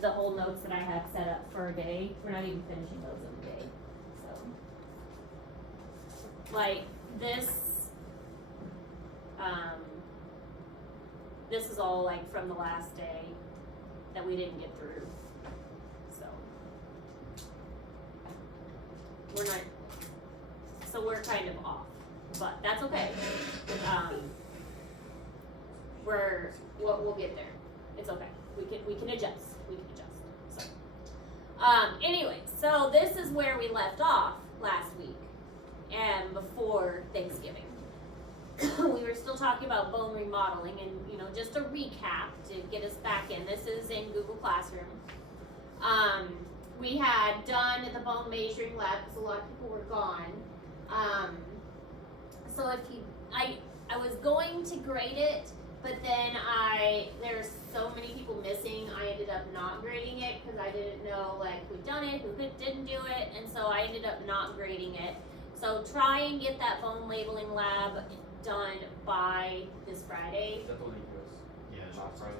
the whole notes that I have set up for a day. We're not even finishing those in a day. So, like this, this is all like from the last day that we didn't get through. So, we're kind of off, but that's okay. We'll get there. It's okay. We can adjust. So, anyway, so this is where we left off last week and before Thanksgiving. We were still talking about bone remodeling, and just a recap to get us back in. This is in Google Classroom. We had done the bone measuring lab because a lot of people were gone. So I was going to grade it, but then there's so many people missing, I ended up not grading it because I didn't know who'd done it, who didn't do it, and so I ended up not grading it. So try and get that bone labeling lab done by this Friday. Is that the one you was? Yeah, last Friday.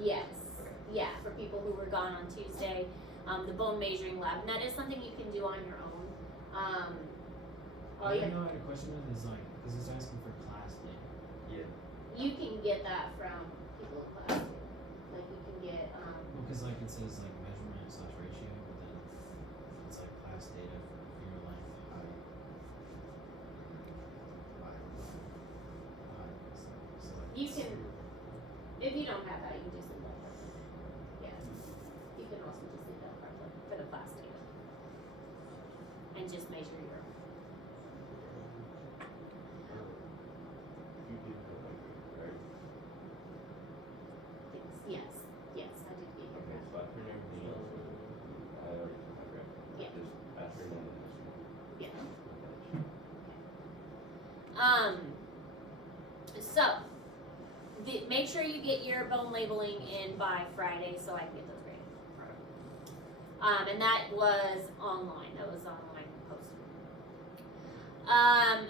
Yes. Okay. Yeah, for people who were gone on Tuesday, the bone measuring lab, and that is something you can do on your own. I had a question on is because it's asking for class data. Yeah. You can get that from people in class too. You can get. Because it says measurement / ratio, but then it's class data for finger length, height. You can, if you don't have that, you can just leave that part. Yeah. You can also just leave that part for the class data. And just measure your own. You did the right? Yes, I did get your Okay, so I turned everything else over. I already took my graph. Yeah. Just after that, Yeah. So make sure you get your bone labeling in by Friday so I can get those graded. And that was online. That was online posted.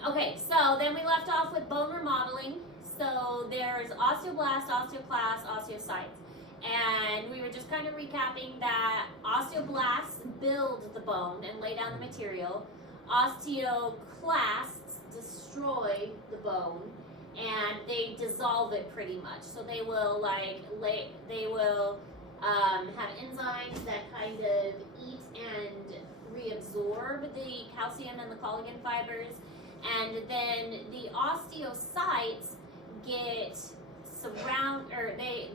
Okay, so then we left off with bone remodeling. So there's osteoblast, osteoclast, osteocytes. And we were just kind of recapping that osteoblasts build the bone and lay down the material. Osteoclasts destroy the bone and they dissolve it pretty much. So they will have enzymes that kind of eat and reabsorb the calcium and the collagen fibers, and then the osteocytes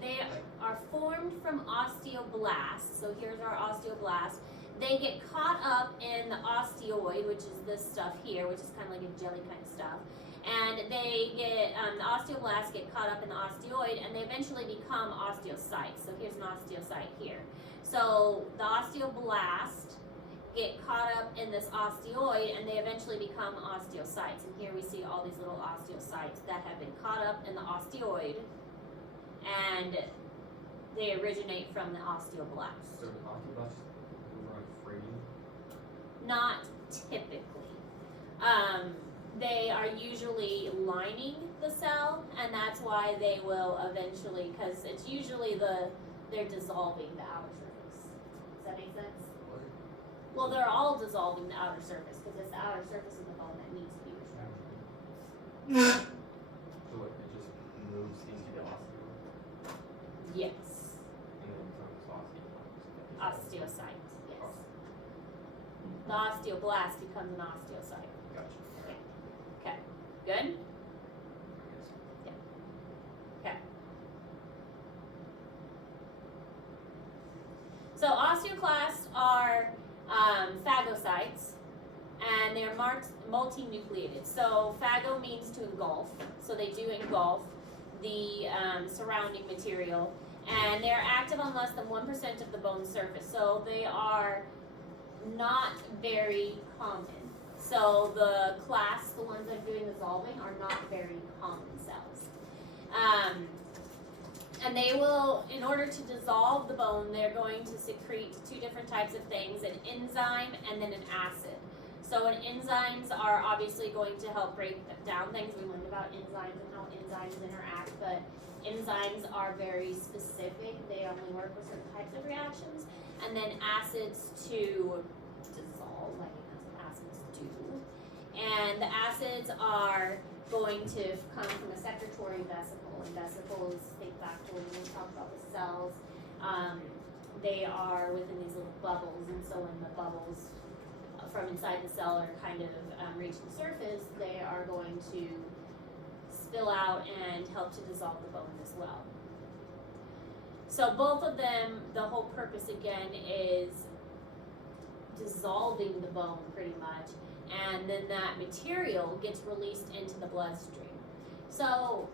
they are formed from osteoblasts. So here's our osteoblast. They get caught up in the osteoid, which is this stuff here, which is kind of like a jelly kind of stuff. And they get, the osteoblasts get caught up in the osteoid and they eventually become osteocytes. So here's an osteocyte here. So the osteoblast get caught up in this osteoid and they eventually become osteocytes. And here we see all these little osteocytes that have been caught up in the osteoid and they originate from the osteoblast. So the osteoblasts over fraying? Not typically. They are usually lining the cell, and that's why they will eventually, because it's usually they're dissolving the outer surface. Does that make sense? What? Well, they're all dissolving the outer surface, because it's the outer surface of the bone that needs to be restricted. So what, it just moves into the osteoid? Yes. And then becomes osteoblast? Osteocytes, yes. The osteoblast becomes an osteocyte. Gotcha. Okay. Good? Okay. So osteoclasts are phagocytes, and they're multinucleated. So phago means to engulf, so they do engulf the surrounding material, and they're active on less than 1% of the bone surface. So they are not very common. So the clasts, the ones that are doing dissolving, are not very common cells. And they will, in order to dissolve the bone, they're going to secrete two different types of things, an enzyme and then an acid. So enzymes are obviously going to help break down things. We learned about enzymes and how enzymes interact, but enzymes are very specific. They only work with certain types of reactions. And then acids to dissolve, like that's what acids do. And the acids are going to come from a secretory vesicle. And vesicles, think back to when we talked about the cells. They are within these little bubbles, and so when the bubbles from inside the cell are kind of reaching the surface, they are going to spill out and help to dissolve the bone as well. So both of them, the whole purpose again is dissolving the bone pretty much, and then that material gets released into the bloodstream. So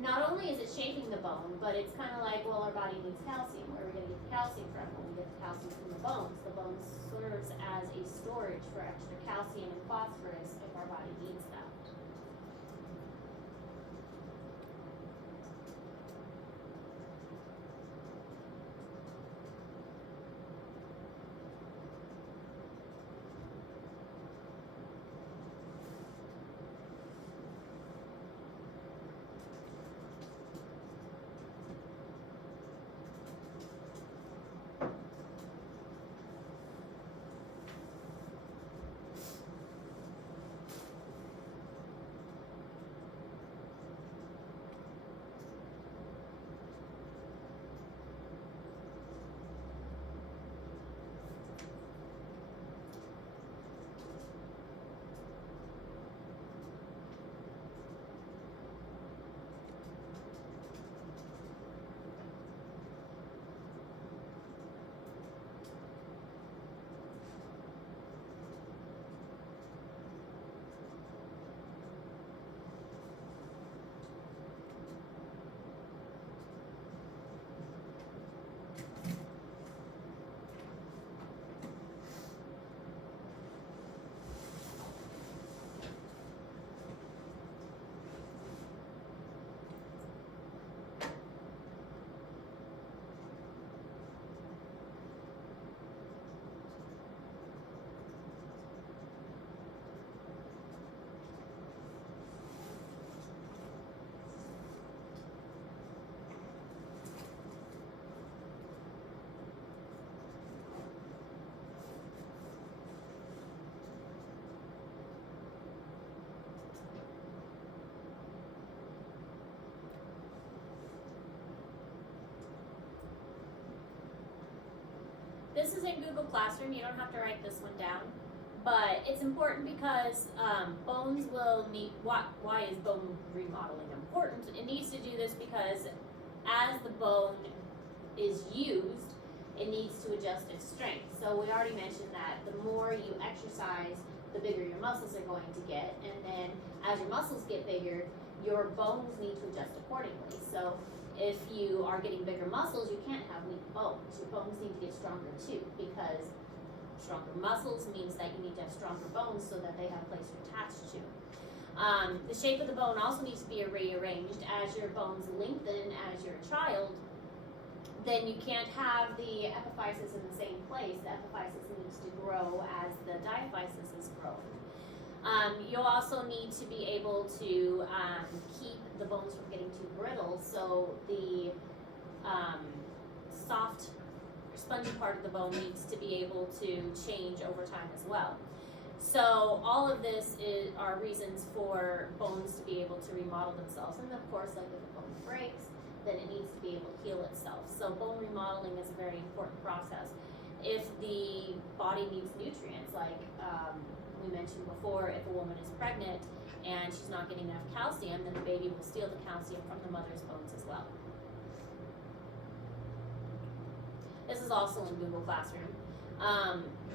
not only is it shaping the bone, but it's kind of like, well, our body needs calcium. Where are we going to get the calcium from? Well, we get the calcium from the bones. The bone serves as a storage for extra calcium and phosphorus if our body needs that. This is in Google Classroom. You don't have to write this one down, but it's important because bones will need. Why is bone remodeling important? It needs to do this because as the bone is used, it needs to adjust its strength. So we already mentioned that the more you exercise, the bigger your muscles are going to get, and then as your muscles get bigger, your bones need to adjust accordingly. So if you are getting bigger muscles, you can't have weak bones. Your bones need to get stronger too, because stronger muscles means that you need to have stronger bones so that they have a place to attach to. The shape of the bone also needs to be rearranged. As your bones lengthen as you're a child, then you can't have the epiphysis in the same place. The epiphysis needs to grow as the diaphysis is growing. You'll also need to be able to keep the bones from getting too brittle, so the soft, spongy part of the bone needs to be able to change over time as well. So all of this are reasons for bones to be able to remodel themselves. And of course, like if a bone breaks, then it needs to be able to heal itself. So bone remodeling is a very important process. If the body needs nutrients, like we mentioned before, if a woman is pregnant and she's not getting enough calcium, then the baby will steal the calcium from the mother's bones as well. This is also in Google Classroom.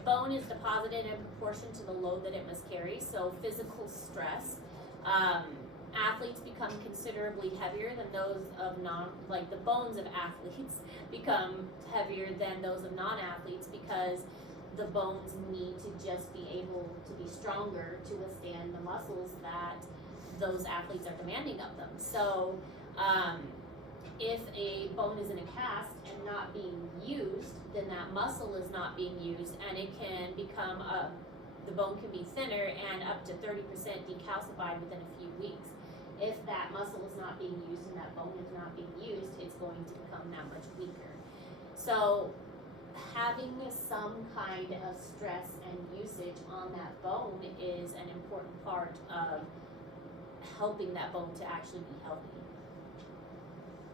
Bone is deposited in proportion to the load that it must carry, so physical stress. Athletes become considerably heavier than those of the bones of athletes become heavier than those of non-athletes because the bones need to just be able to be stronger to withstand the muscles that those athletes are demanding of them. So if a bone is in a cast and not being used, then that muscle is not being used, and it can become the bone can be thinner and up to 30% decalcified within a few weeks. If that muscle is not being used and that bone is not being used, it's going to become that much weaker. So having some kind of stress and usage on that bone is an important part of helping that bone to actually be healthy.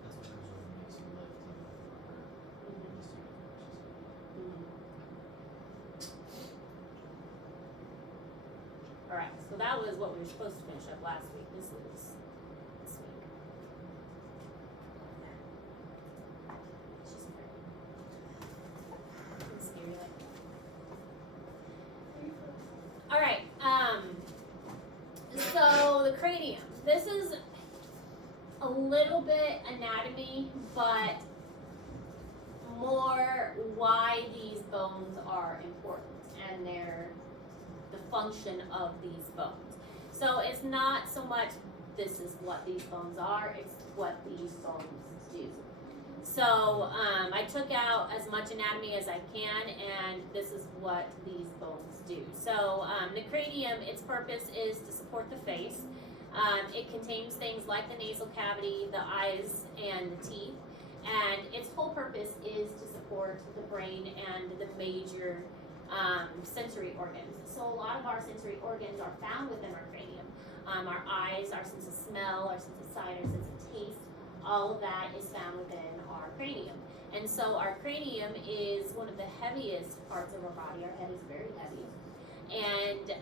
That's what usually makes you lift even if you're hurt. Just to get Alright, so that was what we were supposed to finish up last week. This is this week. It's just pretty. It's scary like that. Alright, so the cranium. This is a little bit anatomy, but more why these bones are important and the function of these bones. So it's not so much this is what these bones are, it's what these bones do. So I took out as much anatomy as I can, and this is what these bones do. So the cranium, its purpose is to support the face. It contains things like the nasal cavity, the eyes, and the teeth. And its whole purpose is to support the brain and the major sensory organs. So a lot of our sensory organs are found within our cranium. Our eyes, our sense of smell, our sense of sight, our sense of taste, all of that is found within our cranium. And so our cranium is one of the heaviest parts of our body. Our head is very heavy. And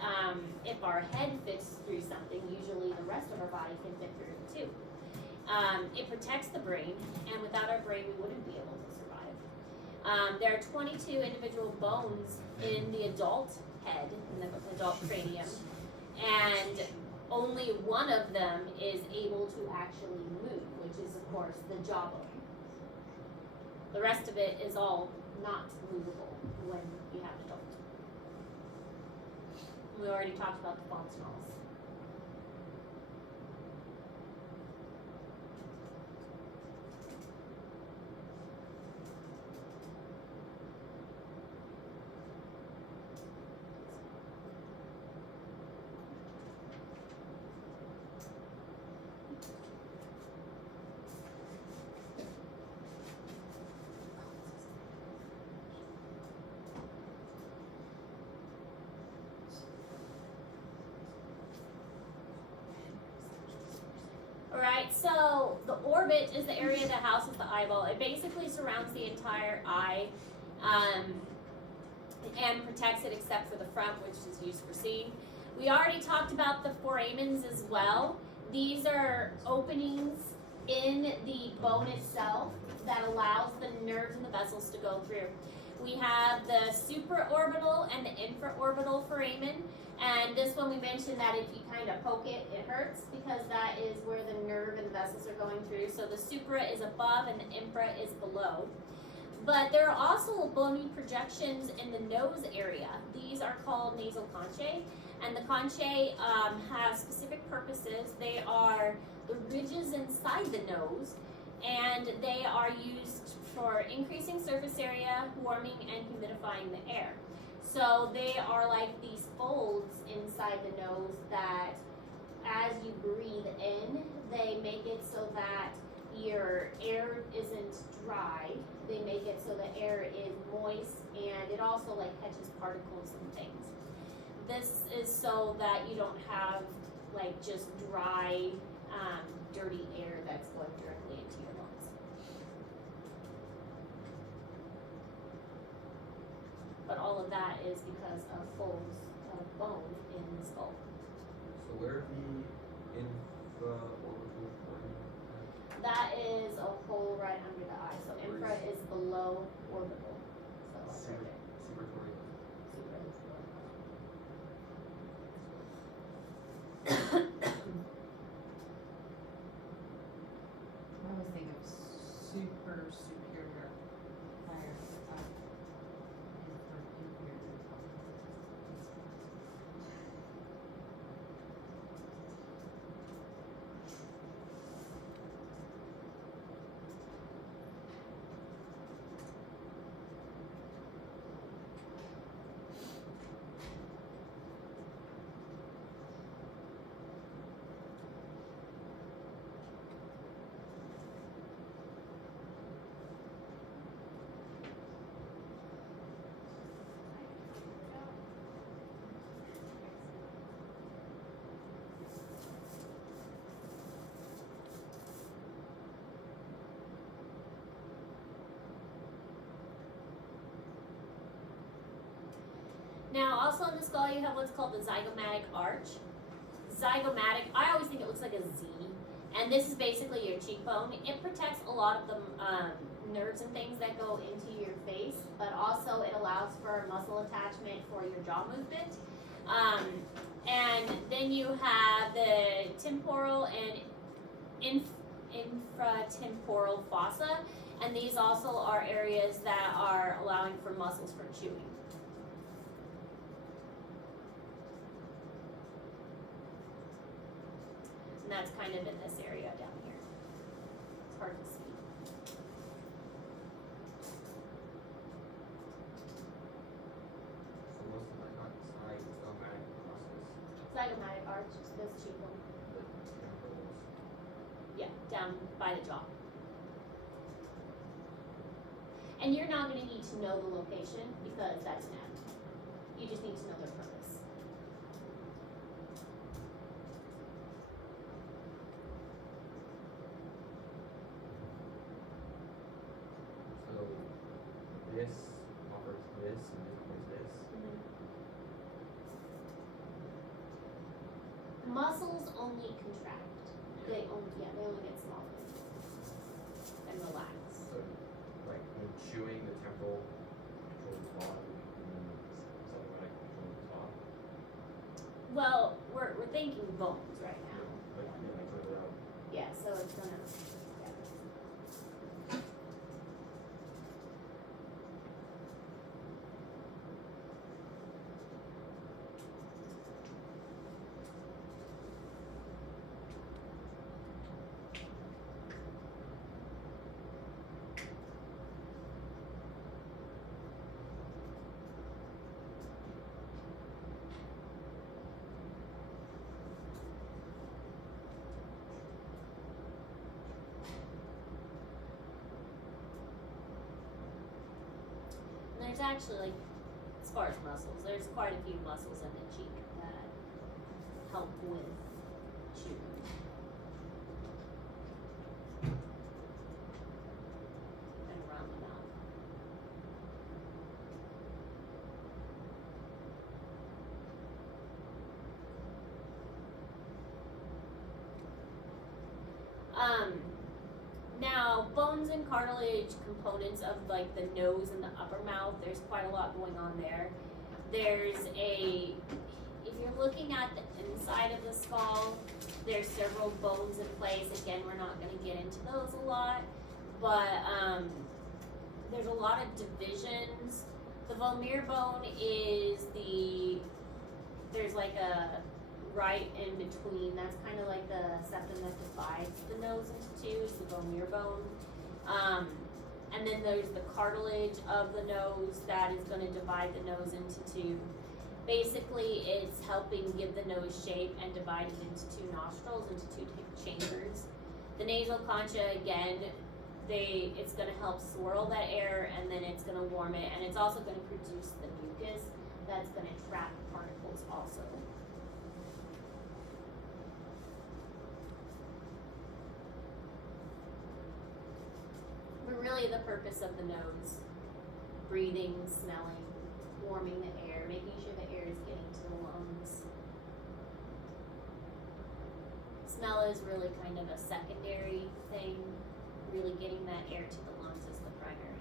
if our head fits through something, usually the rest of our body can fit through it too. It protects the brain, and without our brain, we wouldn't be able to survive. There are 22 individual bones in the adult head, in the adult cranium, and only one of them is able to actually move, which is, of course, the jawbone. The rest of it is all not movable when you have an adult. We already talked about the functionals. Alright, so the orbit is the area that houses the eyeball. It basically surrounds the entire eye and protects it except for the front, which is used for seeing. We already talked about the foramens as well. These are openings in the bone itself that allows the nerves and the vessels to go through. We have the supraorbital and the infraorbital foramen. And this one we mentioned that if you kind of poke it, it hurts because that is where the nerve and the vessels are going through. So the supra is above and the infra is below. But there are also bony projections in the nose area. These are called nasal conchae. And the conchae have specific purposes. They are the ridges inside the nose, and they are used for increasing surface area, warming, and humidifying the air. So they are like these folds inside the nose that as you breathe in, they make it so that your air isn't dry. They make it so the air is moist, and it also like catches particles and things. This is so that you don't have like just dry, dirty air that's going directly into your lungs. But all of that is because of folds of bone in the skull. So where the infraorbital foramen? That is a hole right under the eye. So infra is below orbital. So like right there. Supratorial. Supra is below. I always think of super superior higher inferior. Now, also in the skull, you have what's called the zygomatic arch. Zygomatic, I always think it looks like a Z, and this is basically your cheekbone. It protects a lot of the nerves and things that go into your face, but also it allows for muscle attachment for your jaw movement. And then you have the temporal and infratemporal fossa, and these also are areas that are allowing for muscles for chewing. And that's kind of in this area down here. It's hard to see. So most of my zygomatic process, Zygomatic arch is this cheekbone. the temporals. Yeah, down by the jaw. And you're not going to need to know the location because that's anatomy. You just need to know their purpose. So this offers this and this offers this. Muscles only contract. They only get smaller and relax. So like when chewing, the temporal controls the bottom and then zygomatic controls the top. Well, we're thinking bones right now. But yeah, like further out. Yeah, so it's gonna. Yeah. And there's actually, like, as far as muscles, there's quite a few muscles in the cheek that help with chewing. And around the mouth. Now, bones and cartilage components of like the nose and the upper mouth, there's quite a lot going on there. There's if you're looking at the inside of the skull, there's several bones in place. Again, we're not going to get into those a lot, but there's a lot of divisions. The vomer bone is there's like a right in between. That's kind of like the septum that divides the nose into two, is the vomer bone. And then there's the cartilage of the nose that is going to divide the nose into two. Basically, it's helping give the nose shape and divide it into two nostrils, into two chambers. The nasal concha, again, it's going to help swirl that air, and then it's going to warm it, and it's also going to produce the mucus that's going to trap particles also. But really the purpose of the nose, breathing, smelling, warming the air, making sure the air is getting to the lungs. Smell is really kind of a secondary thing. Really getting that air to the lungs is the primary thing.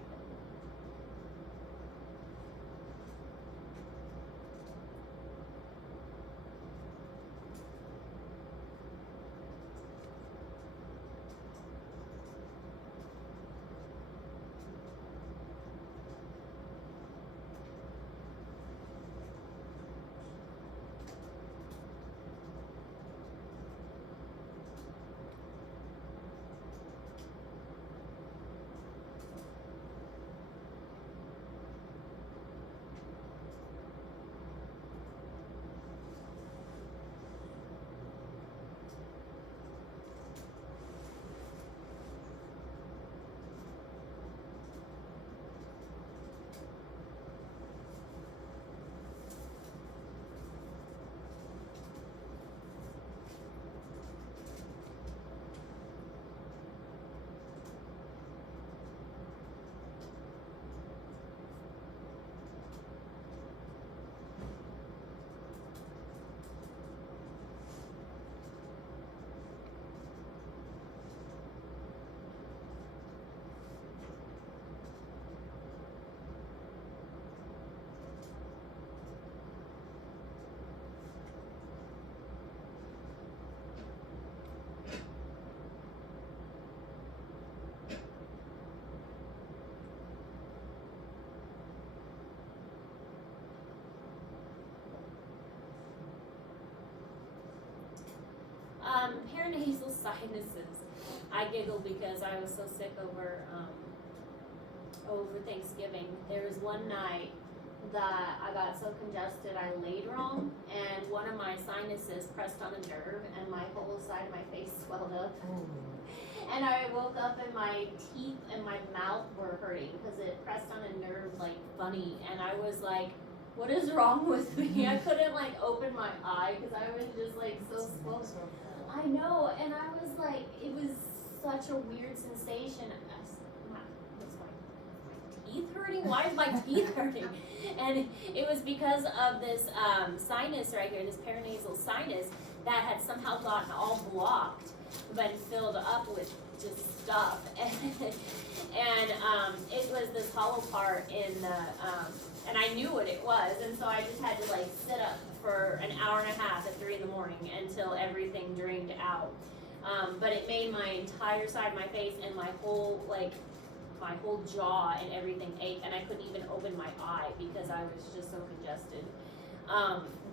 paranasal sinuses. I giggled because I was so sick over Thanksgiving. There was one night that I got so congested I laid wrong, and one of my sinuses pressed on a nerve, and my whole side of my face swelled up. And I woke up and my teeth and my mouth were hurting because it pressed on a nerve like funny, and I was like, what is wrong with me? I couldn't like open my eye because I was just like so swollen. I know, and I was like, it was such a weird sensation. Was my teeth hurting? Why is my teeth hurting? And it was because of this sinus right here, this paranasal sinus that had somehow gotten all blocked, but filled up with just stuff. And it was this hollow part in the, and I knew what it was, and so I just had to like sit up for an hour and a half at 3 a.m. until everything drained out. But it made my entire side of my face and my whole jaw and everything ache, and I couldn't even open my eye because I was just so congested.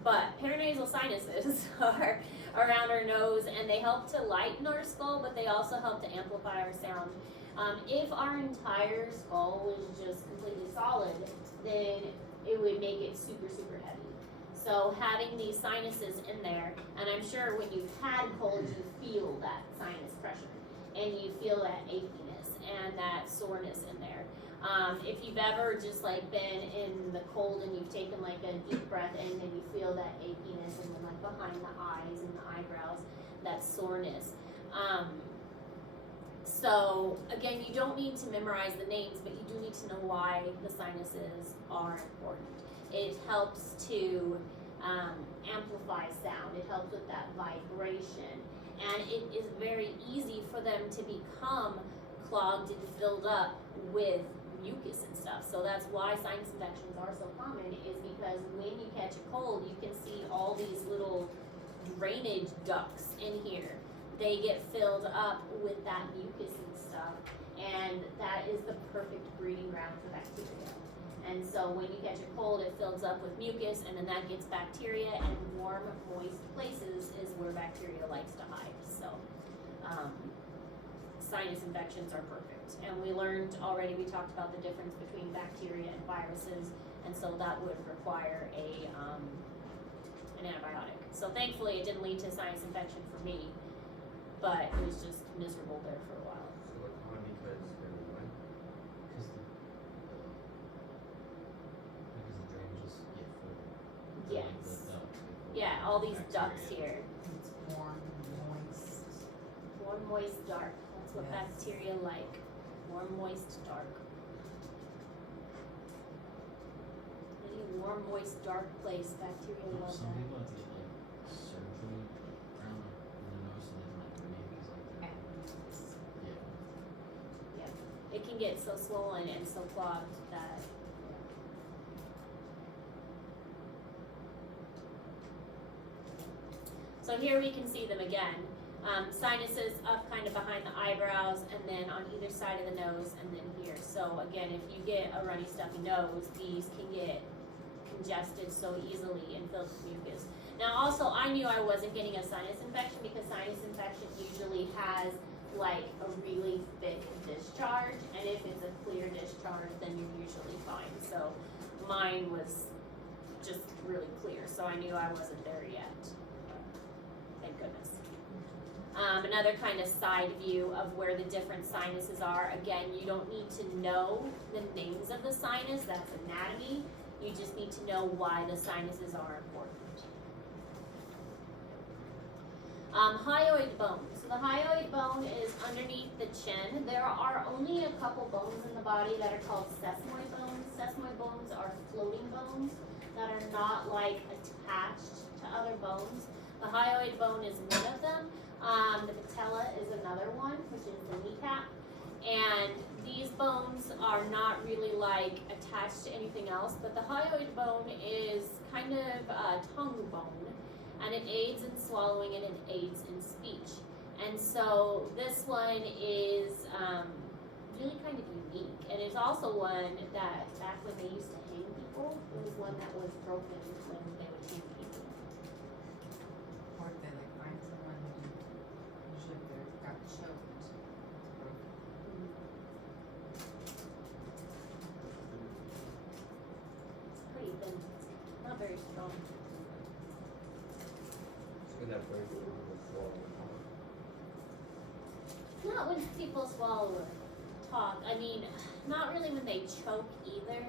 But paranasal sinuses are around our nose, and they help to lighten our skull, but they also help to amplify our sound. If our entire skull was just completely solid, then it would make it super, super heavy. So having these sinuses in there, and I'm sure when you've had colds, you feel that sinus pressure, and you feel that achiness and that soreness in there. If you've ever just like been in the cold and you've taken like a deep breath in, and you feel that achiness and then like behind the eyes and the eyebrows, that soreness. So again, you don't need to memorize the names, but you do need to know why the sinuses are important. It helps to amplify sound. It helps with that vibration, and it is very easy for them to become clogged and filled up with mucus and stuff. So that's why sinus infections are so common, is because when you catch a cold, you can see all these little drainage ducts in here. They get filled up with that mucus and stuff, and that is the perfect breeding ground for bacteria. And so when you catch a cold, it fills up with mucus, and then that gets bacteria, and warm, moist places is where bacteria likes to hide. So sinus infections are perfect. And we learned already, we talked about the difference between bacteria and viruses, and so that would require an antibiotic. So thankfully it didn't lead to sinus infection for me, but it was just miserable there for a while. So it's common because they're what? Because the drainages get full. Yes. The ducts get full Yeah, with all these ducts bacteria. here. It's warm, moist. Warm, moist, dark. That's what Yes. bacteria like. Warm, moist, dark. Any warm, moist, dark place, bacteria love Some that. people have to get like surgery around in the nose so they can like breathe, because like yeah. It can get so swollen and so clogged that. So here we can see them again. Sinuses up kind of behind the eyebrows, and then on either side of the nose, and then here. So again, if you get a runny, stuffy nose, these can get congested so easily and filled with mucus. Now also, I knew I wasn't getting a sinus infection because sinus infection usually has like a really thick discharge, and if it's a clear discharge, then you're usually fine. So mine was just really clear, so I knew I wasn't there yet. Thank goodness. Another kind of side view of where the different sinuses are. Again, you don't need to know the names of the sinus, that's anatomy. You just need to know why the sinuses are important. Hyoid bone. So the hyoid bone is underneath the chin. There are only a couple bones in the body that are called sesamoid bones. Sesamoid bones are floating bones that are not like attached to other bones. The hyoid bone is one of them. The patella is another one, which is the kneecap. And these bones are not really like attached to anything else, but the hyoid bone is kind of a tongue bone, and it aids in swallowing and it aids in speech. And so this one is really kind of unique, and it's also one that back when they used to hang people, it was one that was broken when they would hang people. Or if they like find someone who not very strong. So that very good with swallowing hard. Not when people swallow or talk. I mean, not really when they choke either.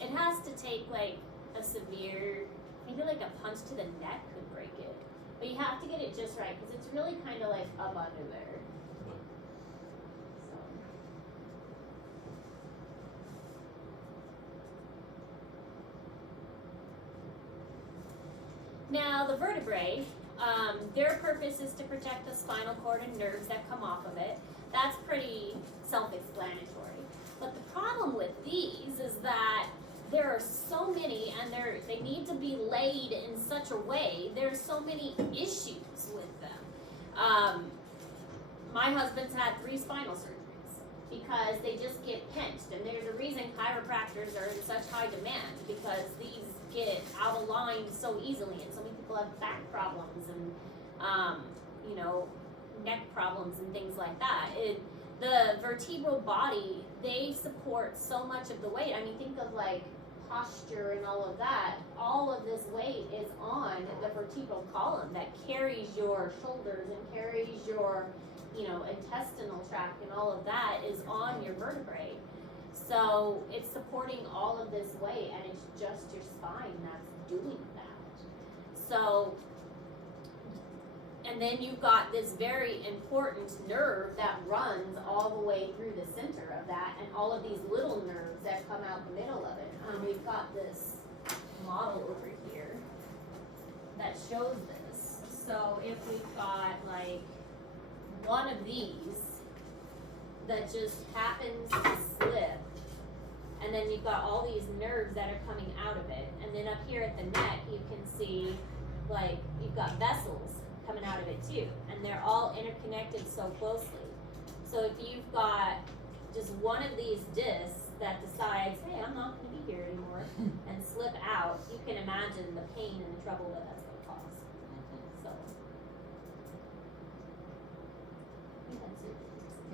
It has to take like a severe, maybe like a punch to the neck could break it. But you have to get it just right because it's really kind of like up under there. So. Now the vertebrae, their purpose is to protect the spinal cord and nerves that come off of it. That's pretty self-explanatory. But the problem with these is that there are so many, and they need to be laid in such a way. There's so many issues with them. My husband's had 3 spinal surgeries because they just get pinched, and there's a reason chiropractors are in such high demand because these get out of line so easily, and so many people have back problems and neck problems and things like that. The vertebral body, they support so much of the weight. I mean, think of like posture and all of that. All of this weight is on the vertebral column that carries your shoulders and carries your, intestinal tract, and all of that is on your vertebrae. So it's supporting all of this weight, and it's just your spine that's doing that. So, and then you've got this very important nerve that runs all the way through the center of that, and all of these little nerves that come out the middle of it. We've got this model over here that shows this. So if we've got like one of these that just happens to slip, and then you've got all these nerves that are coming out of it, and then up here at the neck you can see like you've got vessels coming out of it too, and they're all interconnected so closely. So if you've got just one of these discs that decides, hey, I'm not going to be here anymore, and slip out, you can imagine the pain and the trouble that that's going to cause. So, you had surgery.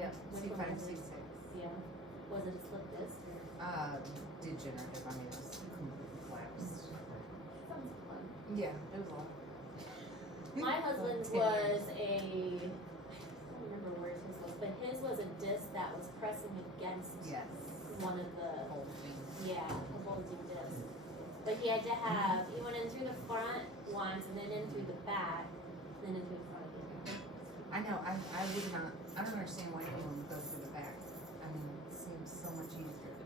Yep, Which one was it? C5, C6. Yeah. Was it a slip disc? Degenerative, I mean, it was completely collapsed. Sounds fun. Yeah, it was a lot. My husband's was I don't remember where his was, but his was a disc that was pressing against Yes. one of the, Whole thing. a bulging disc. But he had to have, he went in through the front once, and then in through the back, then in through the front again. I know, I would not, I don't understand why anyone would go through the back. I mean, it seems so much easier.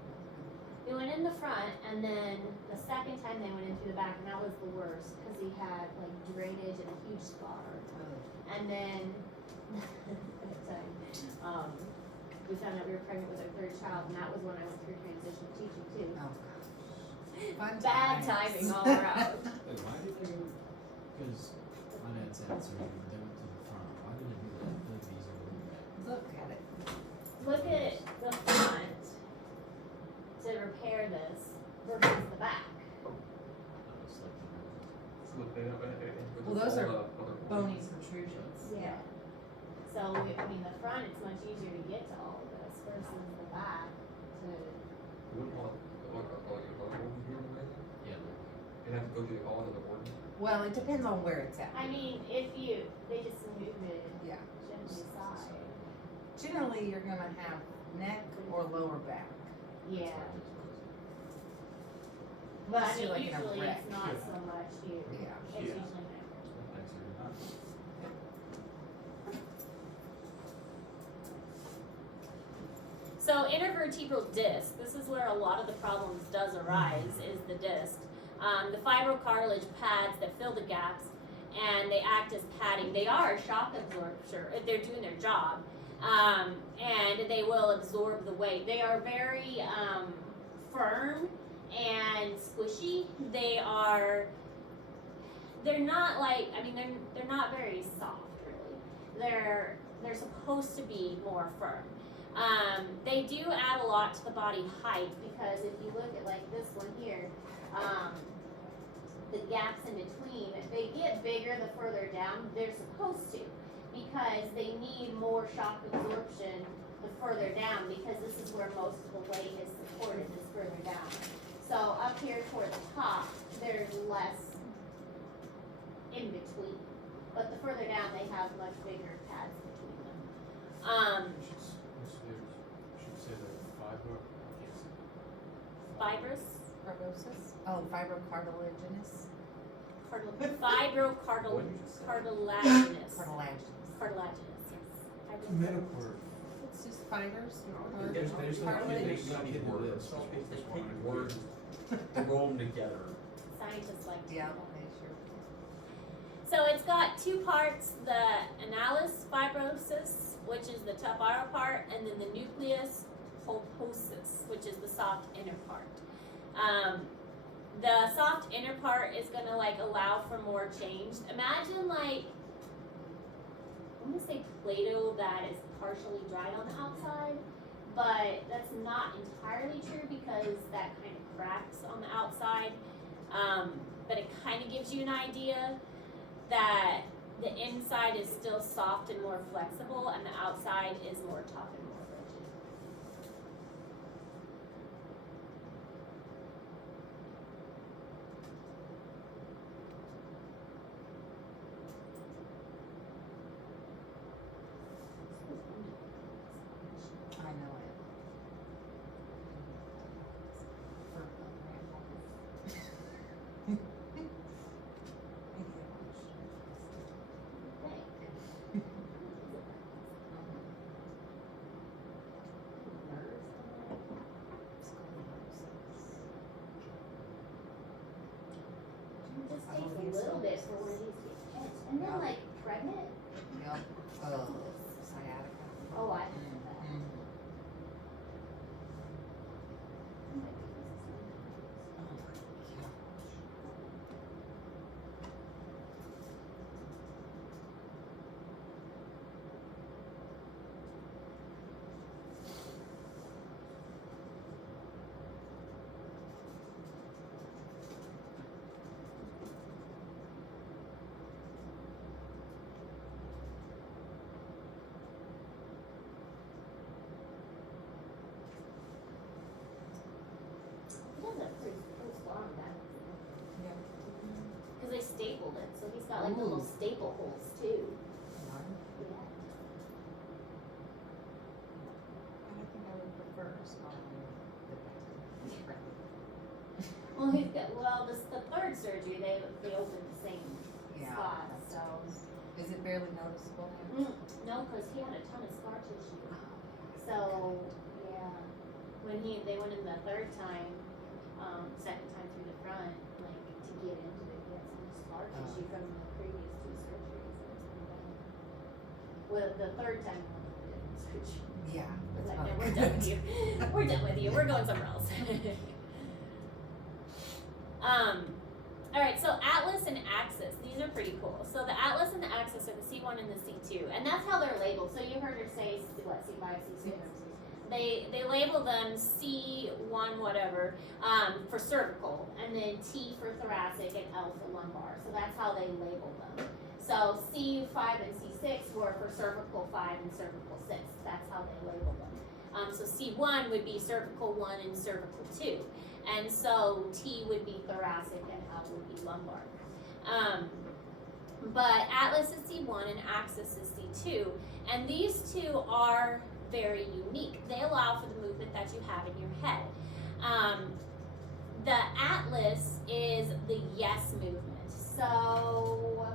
We went in the front, and then the second time they went in through the back, and that was the worst, because he had like drainage and a huge scar. And then, we found out we were pregnant with our 3rd child, and that was when I went through transition teaching too. Oh, gosh. Fun Bad times. timing all around. Wait, why did you, because my dad's had surgery, but they went to the front, why did they do that? I feel like these are really bad. Look at it. Look at the front to repair this versus the back. It's like the nerves. Slip it up and Well, those are other Bony protrusions. Yeah. So, the front, it's much easier to get to all of this versus the back to, You wouldn't want all your local here in the way. Yeah, You'd have to go through all of the organs. Well, it depends on where it's at. they just move it Yeah. gently aside. Generally, you're gonna have neck or lower back. Yeah. Unless you're like in a usually wreck. it's not so much here. Yeah. It's usually neck. So intervertebral disc, this is where a lot of the problems does arise, is the disc. The fibrocartilage pads that fill the gaps, and they act as padding. They are a shock absorber, they're doing their job, and they will absorb the weight. They are very firm and squishy. They're not like, they're not very soft really. They're supposed to be more firm. They do add a lot to the body height, because if you look at like this one here, the gaps in between, they get bigger the further down. They're supposed to, because they need more shock absorption the further down, because this is where most of the weight is supported, is further down. So up up here toward the top, there's less in between. But the further down, they have much bigger pads between them. Should say the fiber. Fibrous, Fibrosis? Oh, fibrocartilaginous? fibrocartilaginous. Cartilaginous. Cartilaginous, yes. Metaphor. It's just fibers or There's no cartilage? big words. They take words and roll them together. Scientists like to. Yeah, do that. okay, sure. So it's got two parts, the annulus fibrosus, which is the tough outer part, and then the nucleus pulposus, which is the soft inner part. The soft inner part is gonna like allow for more change. Imagine like, I'm gonna say Play-Doh that is partially dried on the outside, but that's not entirely true because that kind of cracks on the outside. But it kind of gives you an idea that the inside is still soft and more flexible, and the outside is more tough and more rigid. I know it. For Okay. It just takes a little bit for one of these to get pinched. And then like pregnant. Yep. Oh, sciatica. Oh, I have that. Mhm. Oh my goodness. Oh my gosh. He does a pretty long back. Yeah. Because they stapled it, so he's got like the little Ooh. staple holes too. One. Yeah. And I think I would prefer a smaller than Well, he's got, the third surgery, they opened the same Yeah. spot, so. Is it barely noticeable now? No, because he had a ton of scar tissue. So, yeah, when they went in the third time, second time through the front, like to get into it, he had so much scar tissue from the previous two surgeries. That it's been done. Well, the third time he went in the surgery. Yeah. It's that's like, no, fine. we're done with you. We're done with you. We're going somewhere else. All right, so atlas and axis. These are pretty cool. So the atlas and the axis are the C1 and the C2, and that's how they're labeled. So you heard her say what, C5, C6. They label them C1 whatever for cervical, and then T for thoracic, and L for lumbar. So that's how they label them. So C5 and C6 were for cervical 5 and cervical 6. That's how they label them. So C1 would be cervical 1 and cervical 2. And so T would be thoracic and L would be lumbar. But atlas is C1 and axis is C2. And these two are very unique. They allow for the movement that you have in your head. The atlas is the yes movement. So,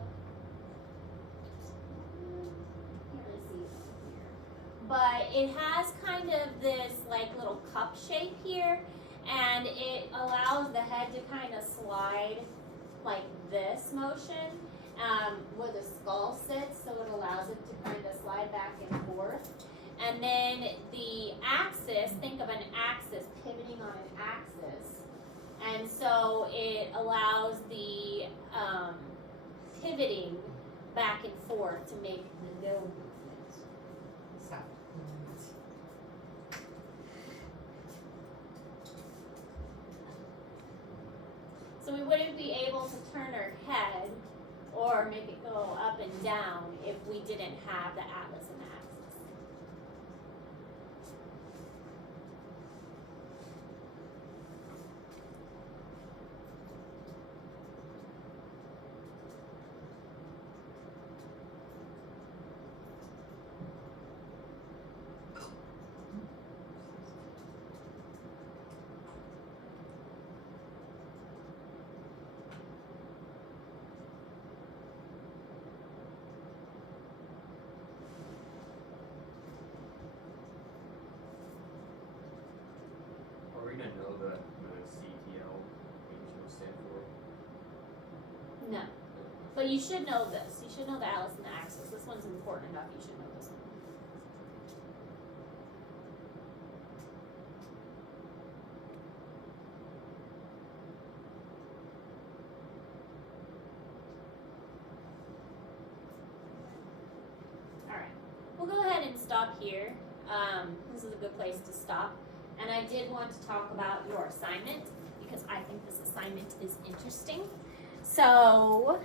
can't really see it here. But it has kind of this like little cup shape here, and it allows the head to kind of slide like this motion where the skull sits, so it allows it to kind of slide back and forth. And then the axis, think of an axis pivoting on an axis, and so it allows the pivoting back and forth to make the no movement. Stop. So we wouldn't be able to turn our head or make it go up and down if we didn't have the atlas and the axis. But you should know this. You should know the atlas and the axis. This one's important enough. You should know this one. Alright. We'll go ahead and stop here. This is a good place to stop. And I did want to talk about your assignment because I think this assignment is interesting. So,